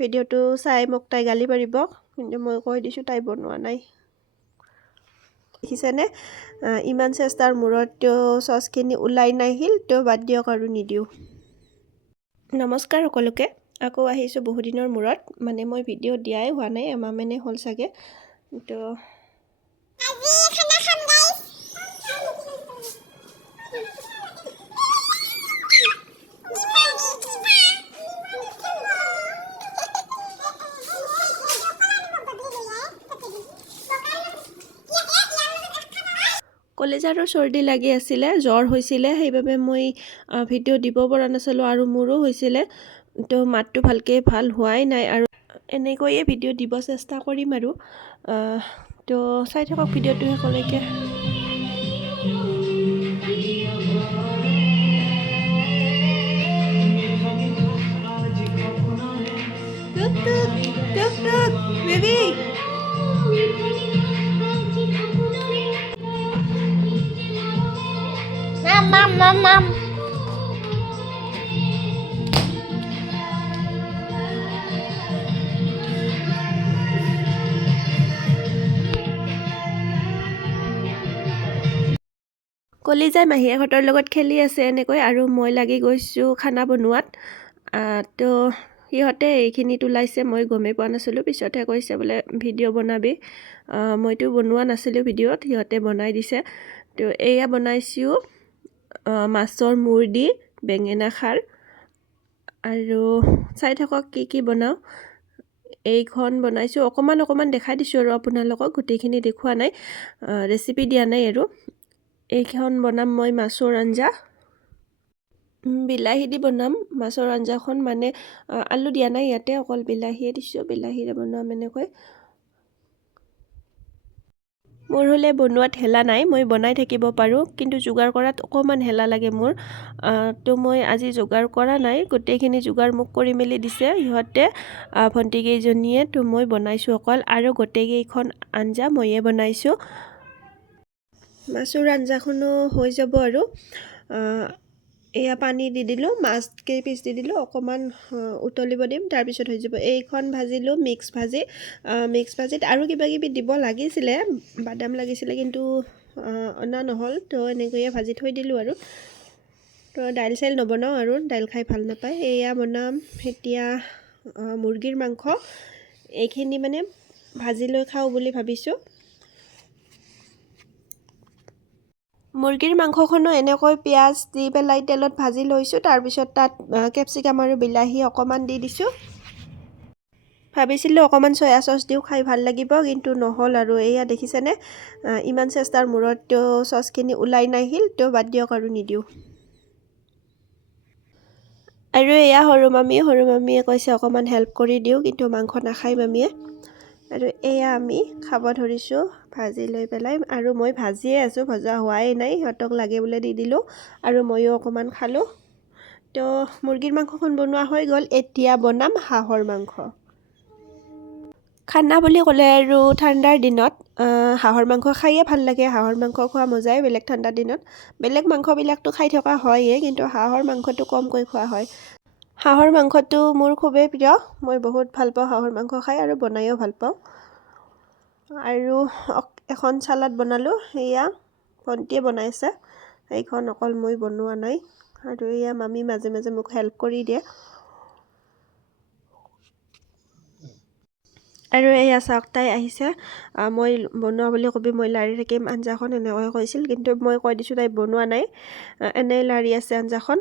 ভিডিঅ'টো চাই মোক তাই গালি পাৰিব কিন্তু মই কৈ দিছোঁ তাই বনোৱা নাই। দেখিছেনে? ইমান চেষ্টাৰ মূৰত তেওঁ চচখিনি ওলাই নাহিল তেওঁ বাদ দিয়ক আৰু নিদিওঁ। নমস্কাৰ সকলোকে আকৌ আহিছোঁ বহুদিনৰ মূৰত। মানে মই ভিডিঅ' দিয়াই হোৱা নাই এমাহ মানে হ'ল চাগে। তো কলেজাৰো চৰ্দি লাগি আছিলে জ্বৰ হৈছিলে সেইবাবে মই ভিডিঅ' দিব পৰা নাছিলোঁ আৰু মোৰো হৈছিলে। তো মাতটো ভালকৈ ভাল হোৱাই নাই আৰু এনেকৈয়ে ভিডিঅ' দিব চেষ্টা কৰিম আৰু। তো চাই থাকক ভিডিঅ'টো শেষলৈকে। টুক টুক টুক টুক বেবি। Mam, mam, mam. কলিজাই মাহীয়েকহঁতৰ লগত খেলি আছে এনেকৈ আৰু মই লাগি গৈছোঁ খানা বনোৱাত। তো সিহঁতে এইখিনিত ওলাইছে মই গমেই পোৱা নাছিলোঁ। পিছতহে কৈছে বোলে ভিডিঅ' বনাবি। মইতো বনোৱা নাছিলোঁ ভিডিঅ'ত সিহঁতে বনাই দিছে। তো এয়া বনাইছোঁ। মাছৰ মূৰ দি বেঙেনা খাৰ আৰু চাই থাকক কি কি বনাওঁ। এইখন বনাইছোঁ। অকণমান অকণমান দেখাই দিছোঁ আৰু আপোনালোকক। গোটেইখিনি দেখুওৱা নাই ৰেচিপি দিয়া নাই আৰু। এইখন বনাম মই মাছৰ আঞ্জা। বিলাহী দি বনাম। মাছৰ আঞ্জাখন মানে আলু দিয়া নাই ইয়াতে অকল বিলাহীয়ে দিছোঁ। বিলাহীৰে বনাম এনেকৈ মোৰ হ'লে বনোৱাত হেলা নাই মই বনাই থাকিব পাৰোঁ কিন্তু যোগাৰ কৰাত অকণমান হেলা লাগে মোৰ। তো মই আজি যোগাৰ কৰা নাই গোটেইখিনি যোগাৰ মোক কৰি মেলি দিছে। সিহঁতে ভণ্টিকেইজনীয়ে তো মই বনাইছোঁ অকল আৰু গোটেইকেইখন আঞ্জা ময়ে বনাইছোঁ। মাছৰ আঞ্জাখনো হৈ যাব আৰু। এয়া পানী দি দিলোঁ মাছ কেইপিচ দি দিলোঁ অকণমান উতলিব দিম তাৰপিছত হৈ যাব। এইখন ভাজিলোঁ মিক্স ভাজি মিক্স ভাজিত আৰু কিবা কিবি দিব লাগিছিলে বাদাম লাগিছিলে কিন্তু অনা নহ'ল তো এনেকৈয়ে ভাজি থৈ দিলোঁ আৰু। তো দাইল চাইল নবনাওঁ আৰু দাইল খাই ভাল নাপায়। এয়া বনাম এতিয়া মুৰ্গীৰ মাংস। এইখিনি মানে ভাজি লৈ খাওঁ বুলি ভাবিছোঁ। মুৰ্গীৰ মাংসখনো এনেকৈ পিঁয়াজ দি পেলাই তেলত ভাজি লৈছোঁ তাৰপিছত তাত কেপচিকাম আৰু বিলাহী অকণমান দি দিছোঁ। ভাবিছিলোঁ অকণমান চয়া চচ দিও খাই ভাল লাগিব কিন্তু নহ'ল আৰু। এয়া দেখিছেনে? ইমান চেষ্টাৰ মূৰত তেওঁ চচখিনি ওলাই নাহিল তেওঁ বাদ দিয়ক আৰু নিদিওঁ। আৰু এয়া সৰু মামী সৰু মামীয়ে কৈছে অকণমান হেল্প কৰি দিওঁ কিন্তু মাংস নাখায় মামীয়ে। আৰু এয়া আমি খাব ধৰিছোঁ ভাজি লৈ পেলাই। আৰু মই ভাজিয়ে আছোঁ ভজা হোৱাই নাই সিহঁতক লাগে বোলে দি দিলোঁ আৰু ময়ো অকণমান খালোঁ। তো মুৰ্গীৰ মাংসখন বনোৱা হৈ গ'ল এতিয়া বনাম হাঁহৰ মাংস। খানা বুলি ক'লে আৰু ঠাণ্ডাৰ দিনত হাঁহৰ মাংস খায়ে ভাল লাগে। হাঁহৰ মাংস খোৱা মজাই বেলেগ ঠাণ্ডাৰ দিনত। বেলেগ মাংসবিলাকতো খাই থকা হয়েই কিন্তু হাঁহৰ মাংসটো কমকৈ খোৱা হয়। হাঁহৰ মাংসটো মোৰ খুবেই প্ৰিয়। মই বহুত ভাল পাওঁ হাঁহৰ মাংস খাই আৰু বনায়ো ভাল পাওঁ। আৰু এখন চালাড বনালোঁ। সেয়া ভণ্টিয়ে বনাইছে। সেইখন অকল মই বনোৱা নাই। আৰু এয়া মামী মাজে মাজে মোক হেল্প কৰি দিয়ে। আৰু এয়া চাওক তাই আহিছে। আহ, মই বনোৱা বুলি কবি মই লাৰি থাকিম আঞ্জাখন এনেকৈ কৈছিল। কিন্তু মই কৈ দিছোঁ তাই বনোৱা নাই। এনেই লাৰি আছে আঞ্জাখন।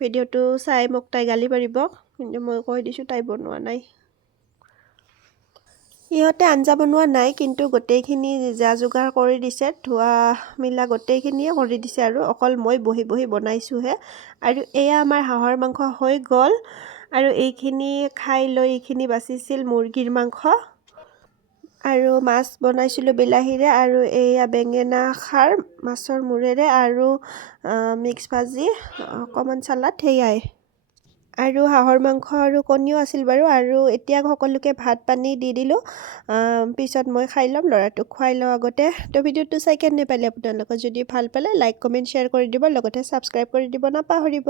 ভিডিঅ'টো চাই মোক তাই গালি পাৰিব কিন্তু মই কৈ দিছোঁ তাই বনোৱা নাই। সিহঁতে আঞ্জা বনোৱা নাই কিন্তু গোটেইখিনি যা যোগাৰ কৰি দিছে ধোৱা মিলা গোটেইখিনিয়ে কৰি দিছে আৰু অকল মই বহি বহি বনাইছোঁহে। আৰু এয়া আমাৰ হাঁহৰ মাংস হৈ গ'ল। আৰু এইখিনি খাই লৈ এইখিনি বাচিছিল মুৰ্গীৰ মাংস। আৰু মাছ বনাইছিলোঁ বিলাহীৰে আৰু এয়া বেঙেনা খাৰ মাছৰ মূৰেৰে আৰু মিক্স ভাজি অকণমান চালাড সেয়াই আৰু হাঁহৰ মাংস আৰু কণীও আছিল বাৰু আৰু এতিয়া সকলোকে ভাত পানী দি দিলোঁ। পিছত মই খাই ল'ম ল'ৰাটোক খুৱাই লওঁ আগতে। তো ভিডিঅ'টো চাই কেনে পালে আপোনালোকে যদি ভাল পালে লাইক কমেণ্ট শ্বেয়াৰ কৰি দিব লগতে ছাবস্ক্ৰাইব কৰি দিব নাপাহৰিব